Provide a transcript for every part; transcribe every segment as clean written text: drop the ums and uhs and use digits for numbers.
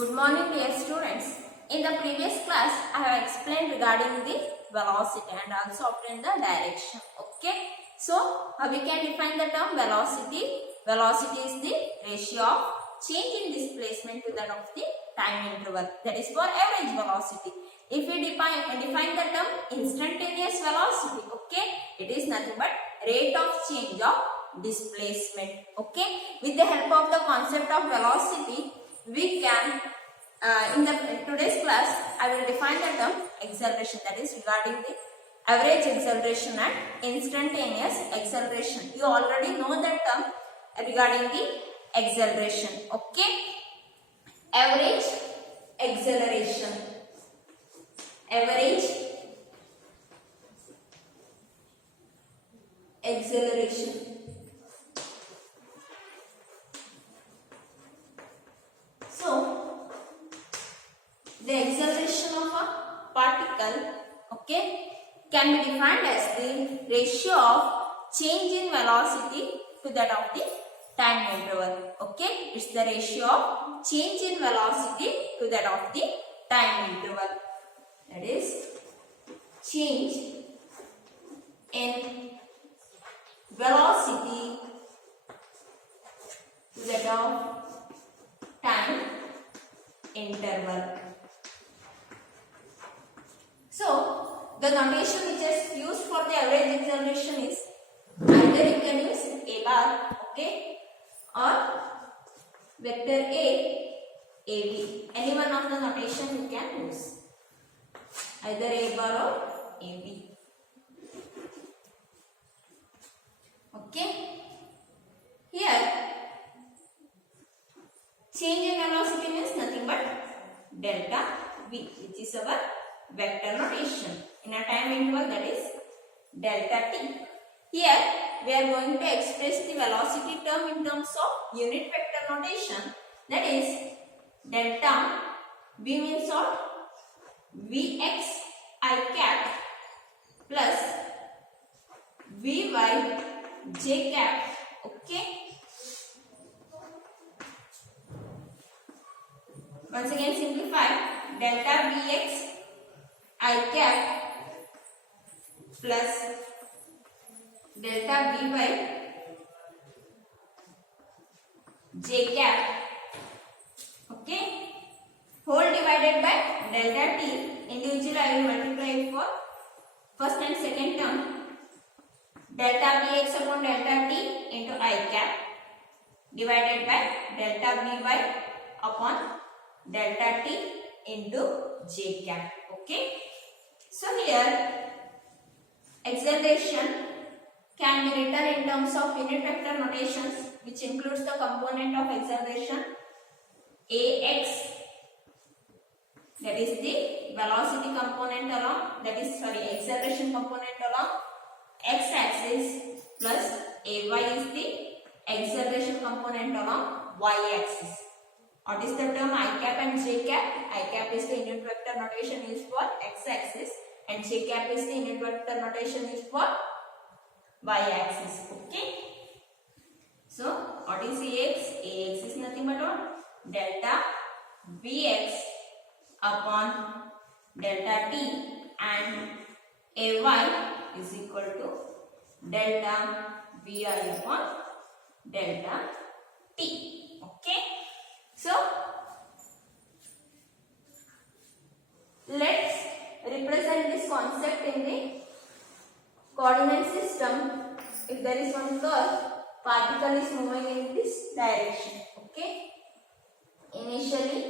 Good morning dear students. In the previous class I have explained regarding the velocity and also obtained the direction. Okay. So we can define the term velocity. Velocity is the ratio of change in displacement to that of the time interval. That is for average velocity. If we define the term instantaneous velocity, okay, it is nothing but rate of change of displacement. Okay. With the help of the concept of velocity, we can in today's class I will define the term acceleration, that is regarding the average acceleration and instantaneous acceleration. You already know that term regarding the acceleration. Okay, average acceleration. Average acceleration. So, the acceleration of a particle, okay, can be defined as the ratio of change in velocity to that of the time interval. Okay, it's the ratio of change in velocity to that of the time interval. That is change in velocity to that of time interval. So, the notation which is used for the average acceleration is either you can use a bar, okay, or vector a, ab. Any one of the notation you can use. Either a bar or ab. Okay. Here, change in velocity means nothing but delta v, which is our vector notation. In a time interval, that is delta t. Here we are going to express the velocity term in terms of unit vector notation. That is delta v means what? Vx I cap plus Vy j cap. Okay. Once again simplify. Delta Vx I cap plus delta Vy j cap, okay, whole divided by delta t. Individually I will multiply it for first and second term. Delta Vx upon delta t into I cap divided by delta Vy upon delta t into j cap. Okay. So here acceleration can be written in terms of unit vector notations, which includes the component of acceleration ax, that is the velocity component along, that is acceleration component along x axis, plus ay is the acceleration component along y axis. What is the term I cap and j cap? I cap is the unit vector notation used for x axis and j cap is the unit vector notation used for y axis. Okay. So what is ax? Ax is nothing but what? Delta Vx upon delta t, and ay is equal to delta Vi upon delta t. Okay. So, let's represent this concept in the coordinate system. If there is one curve, particle is moving in this direction. Okay. Initial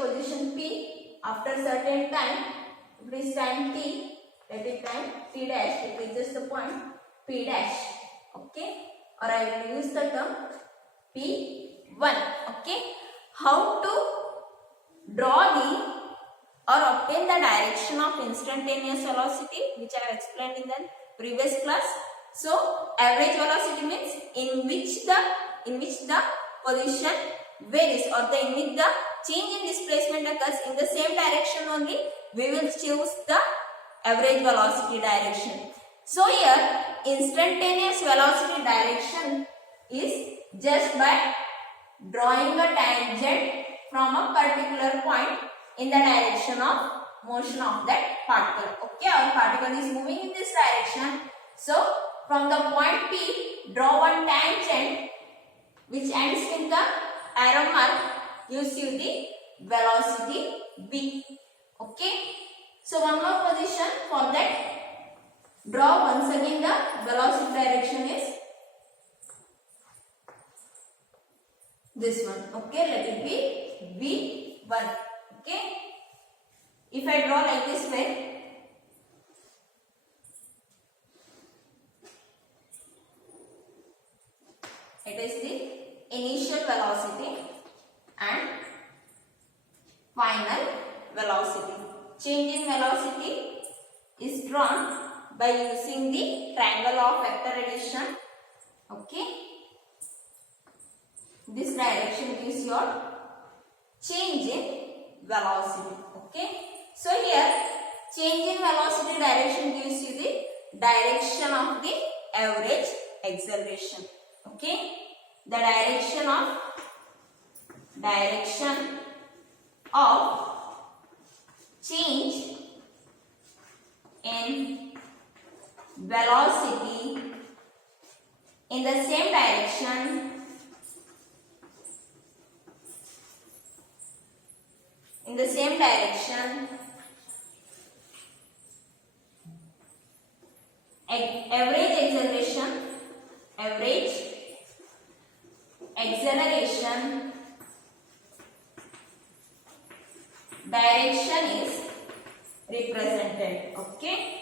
position P, after certain time, it is time T, that is time T dash, it reaches the point P dash. Okay. Or I will use the term P1. Okay. How to draw the or obtain the direction of instantaneous velocity, which I have explained in the previous class. So average velocity means in which the position varies, or in which the change in displacement occurs in the same direction only, we will choose the average velocity direction. So here instantaneous velocity direction is just by drawing a tangent from a particular point in the direction of motion of that particle. Okay, our particle is moving in this direction. So from the point P, draw one tangent which ends with the arrow mark, gives you the velocity v. Okay, so one more position for that. Draw once again the velocity direction is this one. Okay, let it be v1. Okay, if I draw like this way, it is the initial velocity and final velocity. Change in velocity is drawn by using the triangle of vector addition. Okay, this direction gives your change in velocity. Okay, so here change in velocity direction gives you the direction of the average acceleration. Okay, the direction of change in velocity in the same direction average acceleration direction is represented. Okay,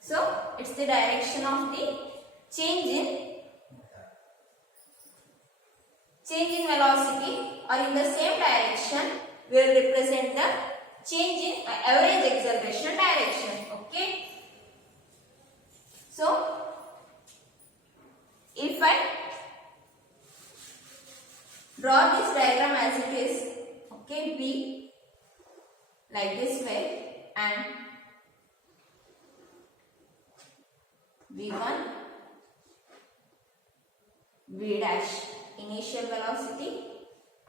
so it's the direction of the change in velocity, or in the same direction will represent the change in average acceleration direction. Okay, so if I draw this diagram as it is, okay, V like this way, and V1, V dash, initial velocity,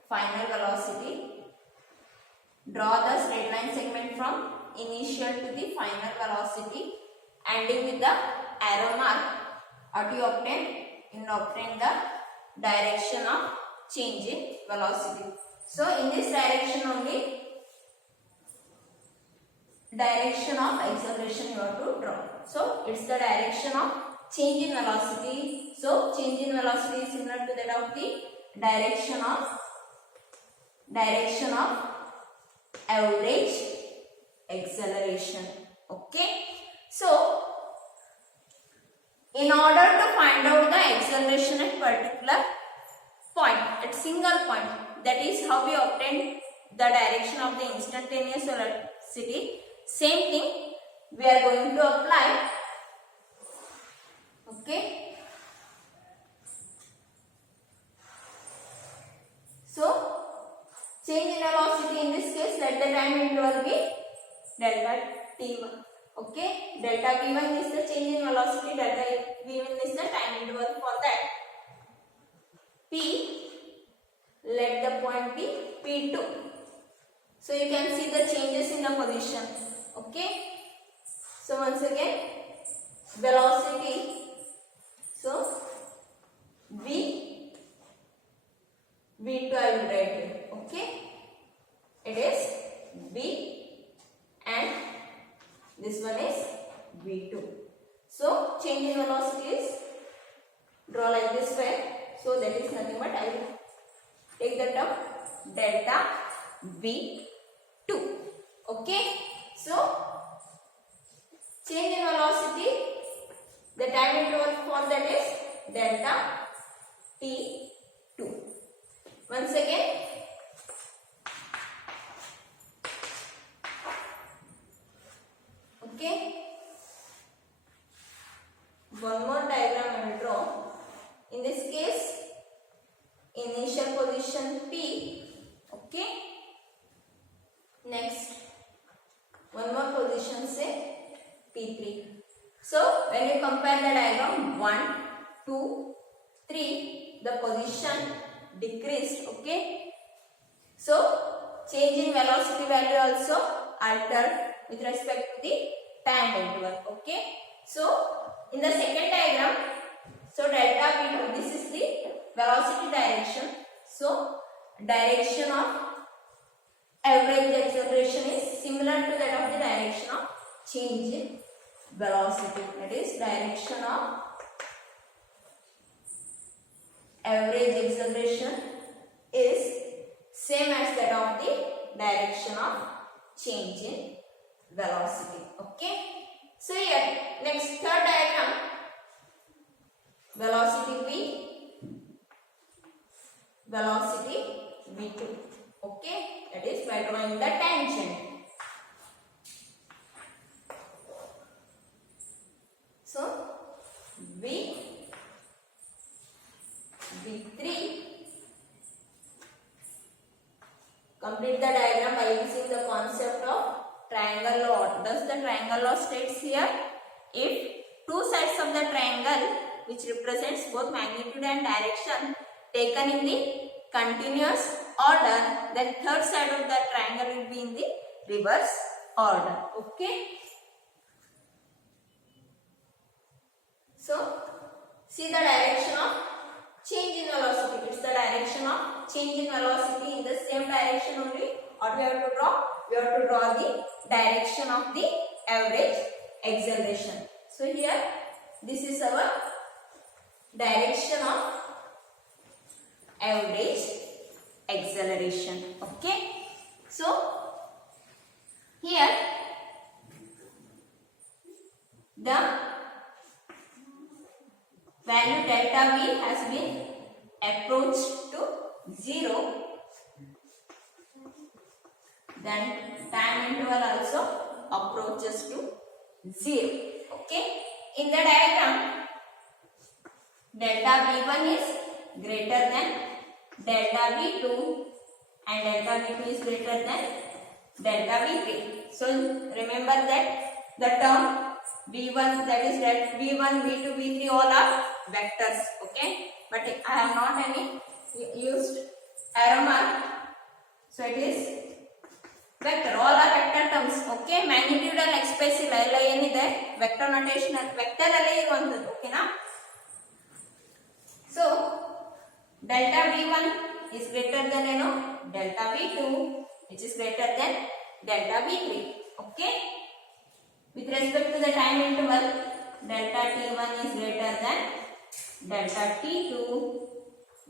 final velocity. Draw the straight line segment from initial to the final velocity, ending with the arrow mark. What you obtain? You obtain the direction of change in velocity. So in this direction only, direction of acceleration you have to draw. So it's the direction of change in velocity. So change in velocity is similar to that of the direction of average acceleration. Okay, so in order to find out the acceleration at particular point, at single point, that is how we obtain the direction of the instantaneous velocity. Same thing we are going to apply. Okay, so change in velocity in this case, let the time interval be delta t1. Okay, delta v1 is the change in velocity, delta v1 is the time interval for that. P, let the point be P2. So you can see the changes in the position. Okay, so once again, velocity, so V2 I will write here. Okay, it is V and this one is V2. So change in velocity is draw like this way. So that is nothing but I will take the term delta V2. Okay, so change in velocity, the time interval for that is delta T2. Once again, okay, one more diagram I will draw. In this case, initial position P. Okay, next one more position, say P3. So when you compare the diagram 1, 2, 3, the position decreased. Okay. So change in velocity value also altered with respect to the time interval. Okay. So in the second diagram, so delta V2, this is the velocity direction. So direction of average acceleration is similar to that of the direction of change in velocity. That is direction of average acceleration is same as that of the direction of change in velocity. Okay. So here next third diagram, velocity V, velocity V2. Okay, that is by drawing the tangent. So V, V3. Complete the diagram by using the concept of triangle law. What does the triangle law states here? If two sides of the triangle, which represents both magnitude and direction, taken in the continuous order, then third side of the triangle will be in the reverse order. Okay. So see the direction of change in velocity. It's the direction of change in velocity in the same direction only. What we have to draw? We have to draw the direction of the average acceleration. So here this is our direction of average acceleration. Okay. So here the value delta V has been approached to 0. Then time interval also approaches to 0. Okay. In the diagram, delta V1 is greater than delta V2 and delta V2 is greater than delta V3. So remember that the term V1, that is that V1, V2, V3 all are vectors. Okay. But I have not any used arrow mark. So it is vector. All are vector terms. Okay. Magnitudal express illa ಏನಿದೆ vector notation vector ಅಲ್ಲೇ ಇರುವಂತದ್ದು. ಓಕೆನಾ? So delta V1 is greater than delta V2, which is greater than delta V3. Okay. With respect to the time interval, delta T1 is greater than delta T2.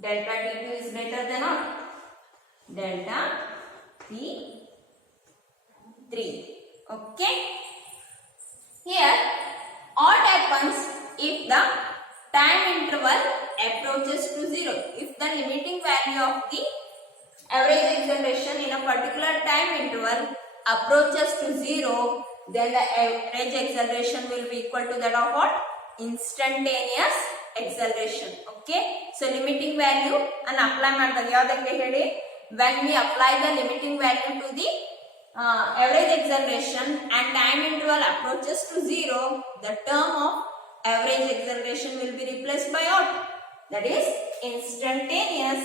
Delta T2 is greater than what? Delta T3. Okay. Here, what happens if the time interval approaches to 0? If the limiting value of the average acceleration in a particular time interval approaches to 0, then the average acceleration will be equal to that of what? Instantaneous acceleration. Okay. So limiting value and apply ಮಾಡಿದಾಗ ಯಾವುದಕ್ಕೆ ಹೇಳಿ, when we apply the limiting value to the average acceleration and time interval approaches to 0, the term of average acceleration will be replaced by what? That is instantaneous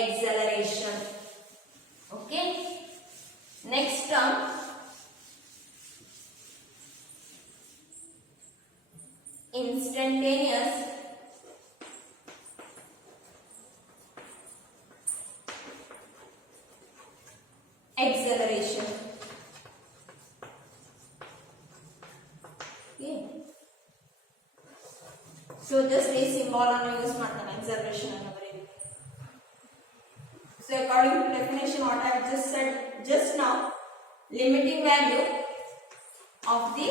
acceleration. Okay. Next term, instantaneous acceleration. Okay. So just a symbol ಅನ್ನು use ಮಾಡ್ತಾನೆ acceleration ಅನ್ನು ಬರೆಯಲಿಕ್ಕೆ. So according to definition what I have just said just now, limiting value of the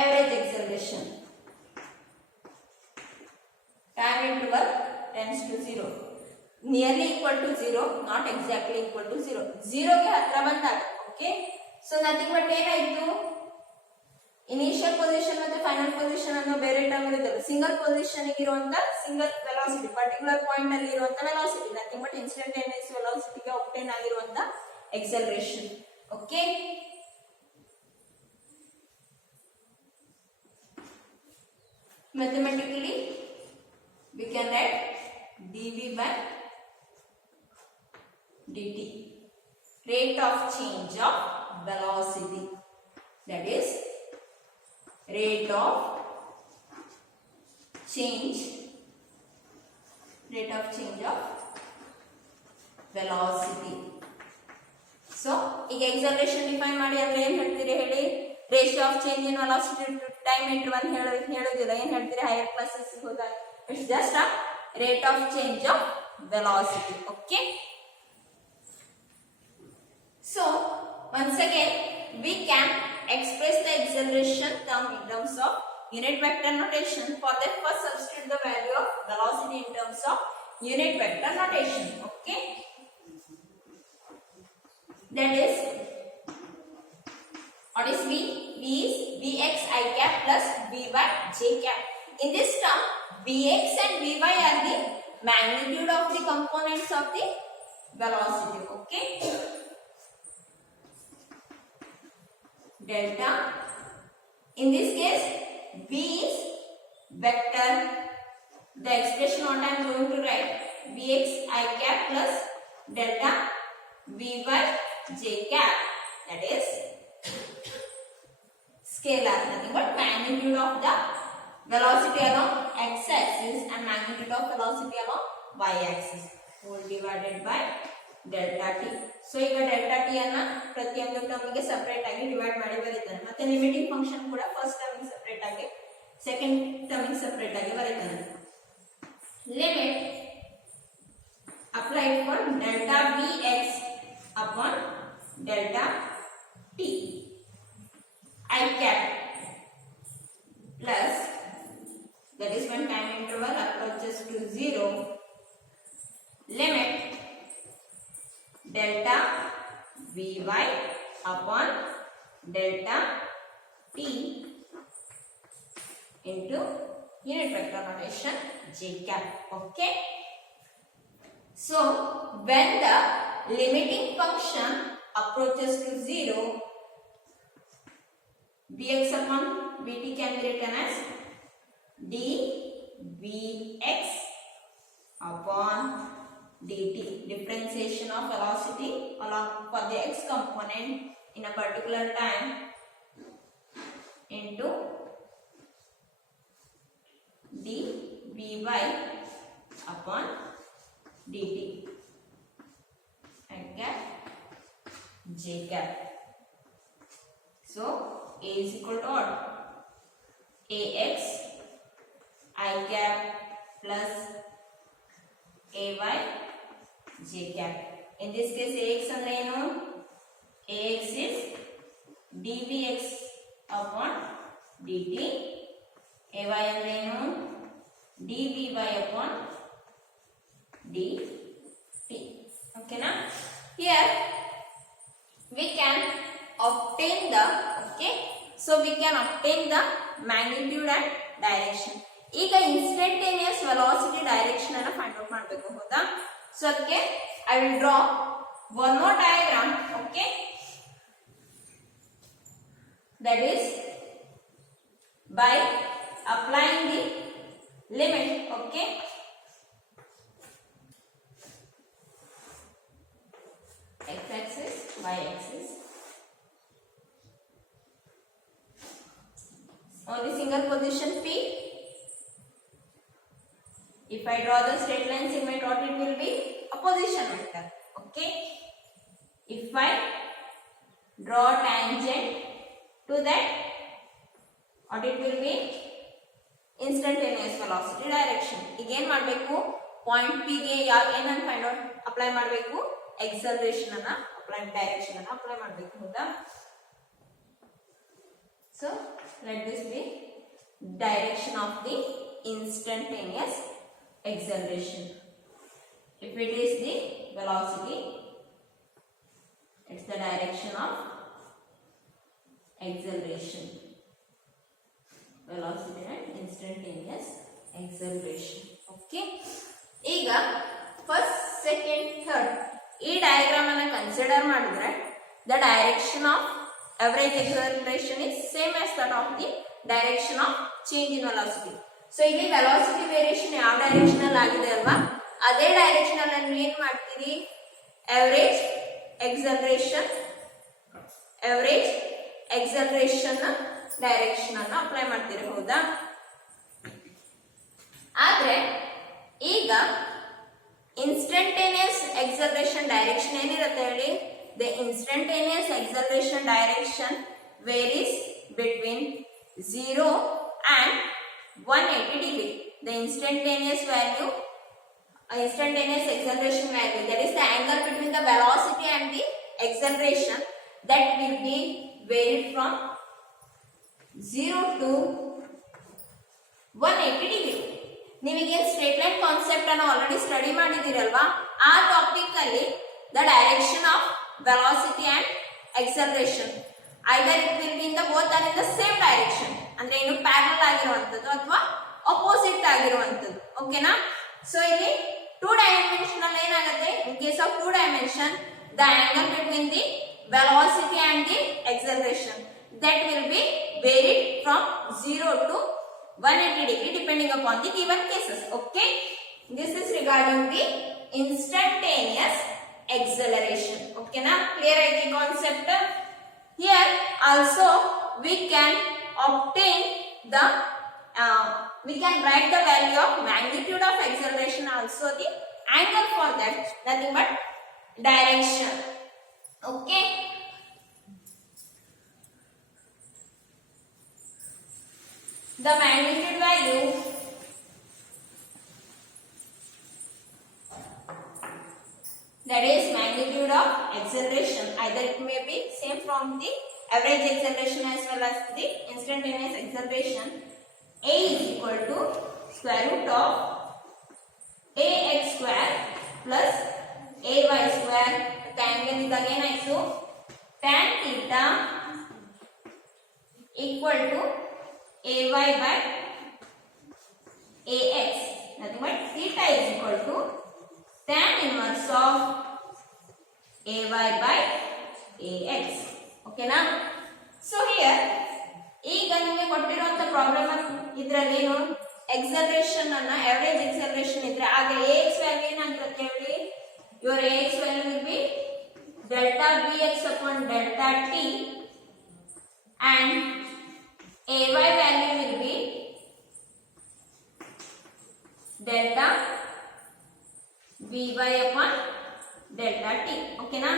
average acceleration, time interval tends to 0, nearly equal to 0, not exactly equal to 0. 0 ಗೆ ಹತ್ರ ಬಂದಾಗ. Okay. So nothing but ಏನಾಯ್ತು, initial position ಮತ್ತು final position ಅನ್ನೋ ಬೇರೆ term ಇರುತ್ತಲ್ಲ, single position ಇರುವಂತ single velocity, particular point ಅಲ್ಲಿ ಇರುವಂತ ವೆಲಾಸಿಟಿ, ನಥಿಂಗ್ ಬಟ್ ಇನ್ಸ್ಟಂಟೇನಿಯಸ್ ವೆಲಾಸಿಟಿಗೆ ಒಬ್ಟೇನ್ ಆಗಿರುವಂತ acceleration. Okay. mathematically we can write dv by dt, rate of change of velocity, that is rate of change of velocity. So ಈಗ acceleration define ಮಾಡಿ ಅಂದ್ರೆ ಏನು ಹೇಳ್ತೀರಿ ಹೇಳಿ, ratio of change in velocity to time into one ಹೇಳೋದಿಲ್ಲ, ಏನು ಹೇಳ್ತೀರಿ higher classes ಹೋದಾಗ, it's just a rate of change of velocity. Okay, so once again we can express the acceleration term in terms of unit vector notation. For that, first substitute the value of velocity in terms of unit vector notation. Okay, that is, what is v? V is vx I cap plus vy j cap. In this term, vx and vy are the magnitude of the components of the velocity. Okay, delta, in this case v is vector. The expression what I am going to write, vx I cap plus delta vy j cap, that is scalar, nothing but magnitude of the velocity along x axis and magnitude of velocity along y axis, whole divided by delta t. So ಈಗ delta t ಅನ್ನು ಪ್ರತಿಯೊಂದು ಟರ್ಮಿಗೆ separate ಆಗಿ divide ಮಾಡಿ ಬರೀತಾನೆ. ಮತ್ತೆ limiting function ಕೂಡ first ಟರ್ಮಿಗೆ separate ಆಗಿ, ಸೆಕೆಂಡ್ ಟರ್ಮಿಗೆ ಸೆಪರೇಟ್ ಆಗಿ ಬರೀತಾನೆ. Limit applied for delta vx upon delta t I cap plus, that is when time interval approaches to 0, limit delta vy upon delta t into unit vector notation j cap. Okay, so when the limiting function approaches to 0, vx upon vt can be written as dvx upon dt, differentiation of velocity along for the x component in a particular time into dvy upon dt and cap j cap. So a is equal to what? Ax I cap plus ay j cap. In this case ax andre enu? Ax is dvx upon dt. Ay andre enu? dvy upon dt. Okay na? Here we can obtain the, okay, so we can obtain the magnitude and direction. ಈಗ instantaneous velocity direction ಅನ್ನು find out ಮಾಡಬೇಕು, ಹೌದಾ? So ಅದಕ್ಕೆ I will draw one more diagram. Okay, that is by applying the limit. Okay, x axis, y axis, only single position P. If I draw the straight line segment, what it will be? A position vector. Okay. If I draw tangent to that, what it will be? Instantaneous velocity direction. Again ಮಾಡಬೇಕು, point P ಗೆ ಏನನ್ನ find out apply ಮಾಡಬೇಕು? acceleration ಅನ್ನ apply, direction ಅನ್ನ apply ಮಾಡಬೇಕು, ಹೌದಾ? So let this be direction of the instantaneous acceleration. If it is the velocity, it's the direction of acceleration. Velocity and instantaneous acceleration. Okay. ಈಗ first, second, third ಈ diagram ಅನ್ನು consider ಮಾಡಿದ್ರೆ the direction of average acceleration is same as that of the direction of change in velocity. So ಇಲ್ಲಿ velocity variation ಯಾವ direction ಅಲ್ಲಿ ಆಗಿದೆ ಅಲ್ವಾ, ಅದೇ ಡೈರೆಕ್ಷನ್ ಅಲ್ಲಿ ನೀವು ಏನ್ ಮಾಡ್ತೀರಿ, ಎವರೇಜ್ ಎಕ್ಸಲರೇಷನ್ ಡೈರೆಕ್ಷನ್ ಅನ್ನು ಅಪ್ಲೈ ಮಾಡ್ತೀರಿ. ಹೌದಾ? ಆದ್ರೆ ಈಗ ಇನ್ಸ್ಟಂಟೇನಿಯಸ್ ಎಕ್ಸಲರೇಷನ್ ಡೈರೆಕ್ಷನ್ ಏನಿರುತ್ತೆ ಹೇಳಿ, the instantaneous acceleration direction varies between 0 and 180 degree. The instantaneous acceleration value, that is the angle between the velocity and the acceleration, that will be varied from 0 to 180 degree. ನಿಮಗೆ straight line concept ಅನ್ನು already study ಮಾಡಿದಿರಲ್ವಾ, ಆ topic ಅಲ್ಲಿ the direction of velocity and acceleration, either it will be in the both are in the same direction, ಅಂದ್ರೆ ಏನು parallel ಆಗಿರುವಂತದ್ದು ಅಥವಾ opposite ಆಗಿರುವಂತದ್ದು. ಓಕೆನಾ? ಸೊ ಇಲ್ಲಿ 2 ಡೈಮೆನ್ಷನಲ್ ಏನಾಗುತ್ತೆ, in case of 2 dimension the angle between the velocity and the acceleration, that will be varied from 0 to 180 degree depending upon the given cases. Okay, this is regarding the instantaneous acceleration. Okay na, clear is the concept. Here also we can obtain the we can write the value of magnitude of acceleration, also the angle for that, nothing but direction. Okay, the magnitude value that is magnitude of acceleration, either it may be same from the average acceleration as well as the instantaneous acceleration. A is equal to square root of ax square plus ay square. Angle idag ಏನಾಯ್ತು, tan theta equal to ay by ax, nothing but theta is equal to tan inverse of ay by ax. Okay na? So here ಈಗ ನಿಮಗೆ ಕೊಟ್ಟಿರುವಂತ problem ಇದರಲ್ಲಿ ಏನು, acceleration ಅನ್ನ average acceleration ಇದ್ರೆ ಆಗ ax value ಏನಾಗಿರುತ್ತೆ ಹೇಳಿ, your ax value will be delta bx upon delta t and ay value will be delta by upon delta t. Okay na?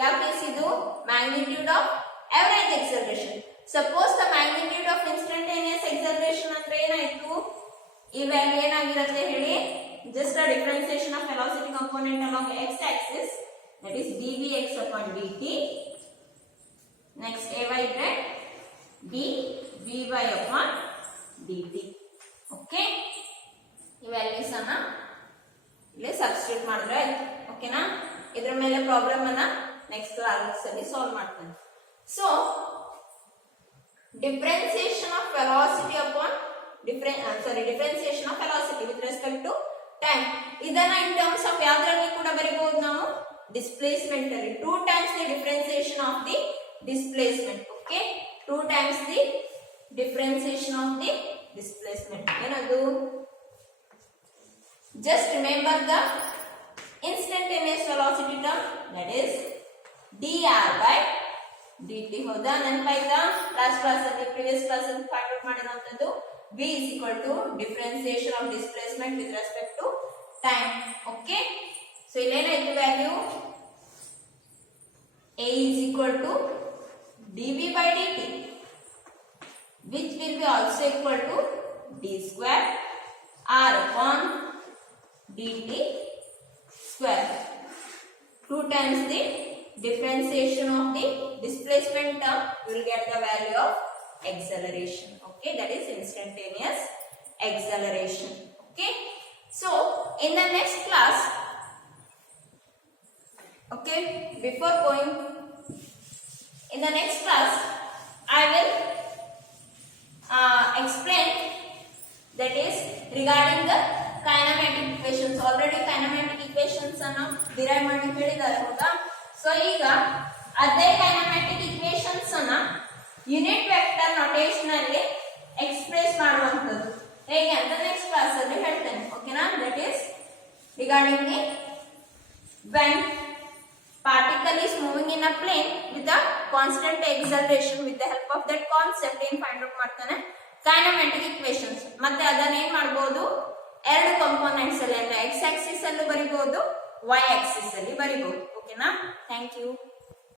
ಯಾವ ಕೇಸ್ ಇದು, magnitude of average acceleration. Suppose the magnitude of instantaneous acceleration ಅಂದ್ರೆ ಏನಾಯ್ತು, ಈ value ಏನಾಗಿರುತ್ತೆ ಹೇಳಿ, just a differentiation of velocity component along x axis, that is dvx upon dt. Next ay ಇದ್ರೆ dvy upon dt. Okay, ಈ values ಅನ್ನ ಇಲ್ಲಿ substitute ಮಾಡಿದ್ರೆ ಆಯ್ತು. ಓಕೆನಾ? ಇದ್ರ ಮೇಲೆ ಪ್ರಾಬ್ಲಮ್ ಅನ್ನ ನೆಕ್ಸ್ಟ್ ಕ್ಲಾಸ್ ಅಲ್ಲಿ ಸಾಲ್ವ್ ಮಾಡ್ತೀನಿ. So differentiation of velocity upon differentiation of velocity with respect to time, ಇದನ್ನ in terms of ಯಾವ್ದ್ರಲ್ಲಿ ಕೂಡ ಬರಿಬಹುದು ನಾವು, displacement ಅಲ್ಲಿ 2 times the differentiation of the displacement. Okay, 2 times the differentiation of the displacement. ಏನದು, just remember the instantaneous velocity term, that is dr by dt. ಹೌದಾ? ನೆನಪಾಯ್ತಾ? Last class ಅಲ್ಲಿ previous class ಅಲ್ಲಿ find out ಮಾಡಿರುವಂತದ್ದು v is equal to differentiation of displacement with respect to time. Okay, so ಇಲ್ಲೇನಾಯ್ತು value, a is equal to dv by dt, which will be also equal to d square r upon dt square. 2 times the differentiation of the displacement term, you will get the value of acceleration. Okay, that is instantaneous acceleration. Okay, so in the next class, okay, before going in the next class I will explain, that is regarding the kinematic equations. Already kinematic equations ಅನ್ನು derive ಮಾಡಿ ಹೇಳಿದ್ದಾರೆ. ಹೌದಾ? So ಈಗ ಅದೇ ಕೈನಮ್ಯಾಟಿಕ್ equations ಅನ್ನ unit vector notation ಅಲ್ಲಿ express ಮಾಡುವಂತದ್ದು. ಹೇಗೆ ಅಂತ ನೆಕ್ಸ್ಟ್ ಕ್ಲಾಸ್ ಅಲ್ಲಿ ಹೇಳ್ತೇನೆ ಓಕೆನಾ. That is regarding the when particle is moving in a plane with a constant acceleration with the help of that concept ಏನ್ ಫೈಂಡ್ ಔಟ್ ಮಾಡ್ತಾನೆ ಕೈನಮ್ಯಾಟಿಕ್ ಇಕ್ವೇಶನ್ಸ್. ಮತ್ತೆ ಅದನ್ನ ಏನ್ ಮಾಡಬಹುದು ಎರಡು ಕಾಂಪೋನೆಂಟ್ಸ್ ಅಲ್ಲಿ ಅಂದ್ರೆ x ಆಕ್ಸಿಸ್ ಅಲ್ಲೂ ಬರಿಬಹುದು y ಆಕ್ಸಿಸ್ ಅಲ್ಲಿ ಬರಿಬಹುದು ಓಕೆನಾ. Thank you.